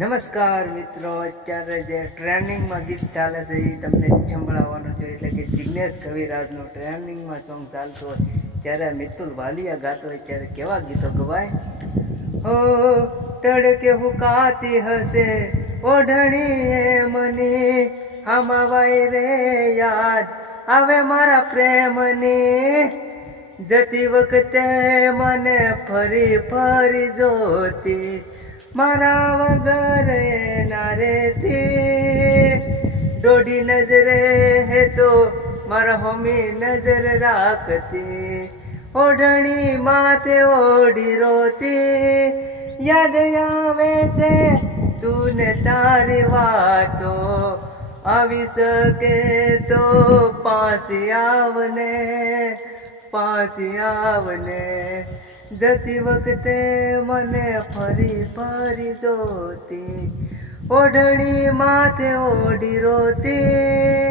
નમસ્કાર મિત્રો, અત્યારે જે ટ્રેન્ડિંગમાં ગીત ચાલે છે એ તમને સંભળાવવાનું છે. એટલે કે જિગ્નેશ કવિરાજનું ટ્રેન્ડિંગમાં સોંગ ચાલતું હોય ત્યારે મિતુલ વાલિયા ગાતો હોય ત્યારે કેવા ગીતો ગવાય. હો તડકે હુકાતી હશે ઓઢણી મને, આમાં વાય રે યાદ આવે મારા પ્રેમની, જતી વખતે મને ફરી ફરી જોતી, મારા વગર ના રેતી, દોઢી નજરે હે તો મારા હોમી નજર રાખતી, ઓઢણી માથે ઓઢી રોતી, યાદ આવે છે તું ને તારી વાતો, આવી શકે તો પાછી આવને, પાછી આવને, જતી વખતે મને ફરી ફરી જોતી, ઓઢણી માથે ઓઢી રોતી,